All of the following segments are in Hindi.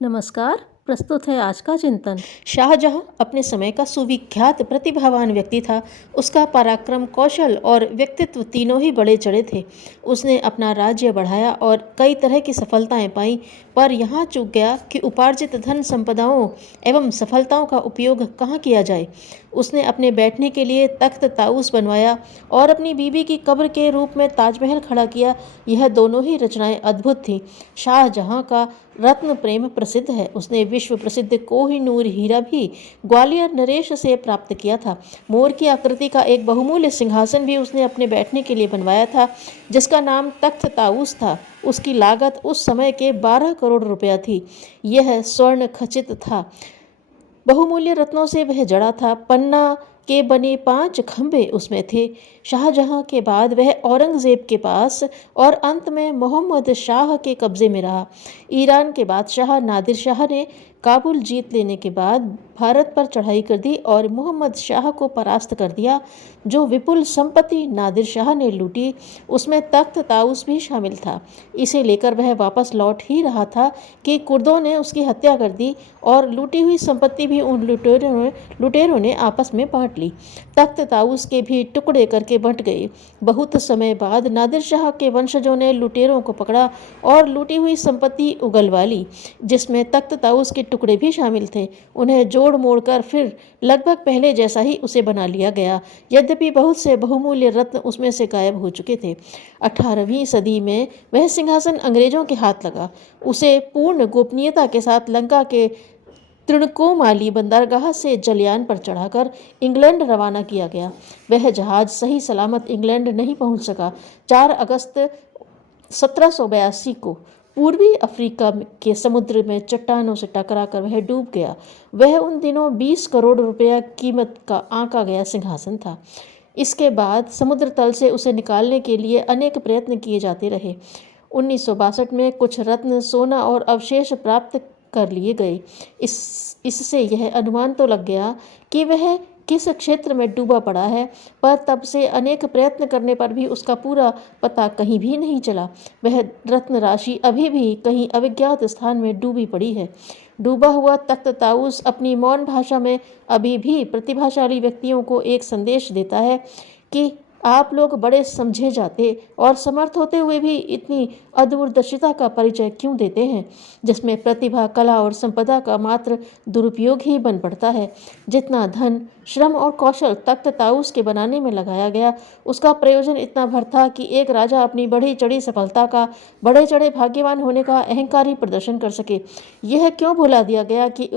नमस्कार। प्रस्तुत है आज का चिंतन। शाहजहां अपने समय का सुविख्यात प्रतिभावान व्यक्ति था। उसका पराक्रम, कौशल और व्यक्तित्व तीनों ही बड़े चढ़े थे। उसने अपना राज्य बढ़ाया और कई तरह की सफलताएं पाई, पर यहाँ चूक गया कि उपार्जित धन संपदाओं एवं सफलताओं का उपयोग कहाँ किया जाए। उसने अपने बैठने के लिए तख्त ताउस बनवाया और अपनी बीबी की कब्र के रूप में ताजमहल खड़ा किया। यह दोनों ही रचनाएं अद्भुत थीं। शाहजहां का रत्न प्रेम प्रसिद्ध है। उसने विश्व प्रसिद्ध कोहिनूर हीरा भी ग्वालियर नरेश से प्राप्त किया था। मोर की आकृति का एक बहुमूल्य सिंहासन भी उसने अपने बैठने के लिए बनवाया था, जिसका नाम तख्त ताउस था। उसकी लागत उस समय के 12 करोड़ रुपया थी। यह स्वर्ण खचित था। बहुमूल्य रत्नों से वह जड़ा था। पन्ना के बने 5 खंभे उसमें थे। शाहजहां के बाद वह औरंगजेब के पास और अंत में मोहम्मद शाह के कब्जे में रहा। ईरान के बादशाह नादिर शाह ने काबुल जीत लेने के बाद भारत पर चढ़ाई कर दी और मोहम्मद शाह को परास्त कर दिया। जो विपुल संपत्ति नादिर शाह ने लूटी, उसमें तख्त ताउस भी शामिल था। इसे लेकर वह वापस लौट ही रहा था कि कुर्दों ने उसकी हत्या कर दी और लूटी हुई संपत्ति भी उन लुटेरों ने आपस में बांट ली। तख्त ताउस के भी टुकड़े करके बंट गए। बहुत समय बाद नादिर शाह के वंशजों ने लुटेरों को पकड़ा और लूटी हुई संपत्ति उगलवा ली, जिसमें तख्त ताउस के टुकड़े भी शामिल थे। उन्हें जोड़ मोड़ कर फिर लगभग पहले जैसा ही उसे बना लिया गया, यद्यपि बहुत से बहुमूल्य रत्न उसमें से गायब हो चुके थे। 18वीं सदी में वह सिंहासन अंग्रेजों के हाथ लगा। उसे पूर्ण गोपनीयता के साथ लंका के त्रिकोमाली बंदरगाह से जलयान पर चढ़ाकर इंग्लैंड रवाना किया गया। वह जहाज सही सलामत इंग्लैंड नहीं पहुंच सका। 4 अगस्त 1782 को पूर्वी अफ्रीका के समुद्र में चट्टानों से टकराकर वह डूब गया। वह उन दिनों 20 करोड़ रुपया कीमत का आंका गया सिंहासन था। इसके बाद समुद्र तल से उसे निकालने के लिए अनेक प्रयत्न किए जाते रहे। 1962 में कुछ रत्न, सोना और अवशेष प्राप्त कर लिए गए। इससे यह अनुमान तो लग गया कि वह किस क्षेत्र में डूबा पड़ा है, पर तब से अनेक प्रयत्न करने पर भी उसका पूरा पता कहीं भी नहीं चला। वह रत्न राशि अभी भी कहीं अज्ञात स्थान में डूबी पड़ी है। डूबा हुआ तख्त ताउस अपनी मौन भाषा में अभी भी प्रतिभाशाली व्यक्तियों को एक संदेश देता है कि आप लोग बड़े समझे जाते और समर्थ होते हुए भी इतनी अदूरदर्शिता का परिचय क्यों देते हैं, जिसमें प्रतिभा, कला और संपदा का मात्र दुरुपयोग ही बन पड़ता है। जितना धन, श्रम और कौशल तख्त ताउस के बनाने में लगाया गया, उसका प्रयोजन इतना भर था कि एक राजा अपनी बढ़ी चढ़ी सफलता का, बढ़े चढ़े भाग्यवान होने का अहंकारी प्रदर्शन कर सके। यह क्यों भुला दिया गया कि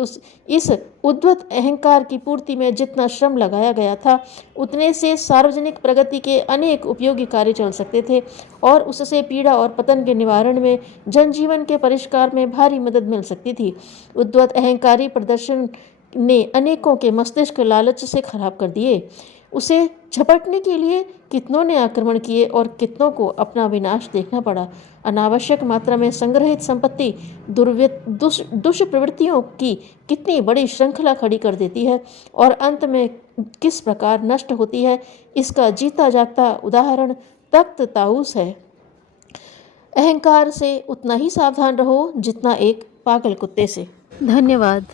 इस उद्धत अहंकार की पूर्ति में जितना श्रम लगाया गया था, उतने से सार्वजनिक प्रगति के अनेक उपयोगी कार्य चल सकते थे और उससे पीड़ा और पतन के निवारण में, जनजीवन के परिष्कार में भारी मदद मिल सकती थी। उद्धत अहंकारी प्रदर्शन ने अनेकों के मस्तिष्क लालच से खराब कर दिए। उसे झपटने के लिए कितनों ने आक्रमण किए और कितनों को अपना विनाश देखना पड़ा। अनावश्यक मात्रा में संग्रहित संपत्ति दुष्प्रवृत्तियों की कितनी बड़ी श्रृंखला खड़ी कर देती है और अंत में किस प्रकार नष्ट होती है, इसका जीता जागता उदाहरण तख्त ताउस है। अहंकार से उतना ही सावधान रहो जितना एक पागल कुत्ते से। धन्यवाद।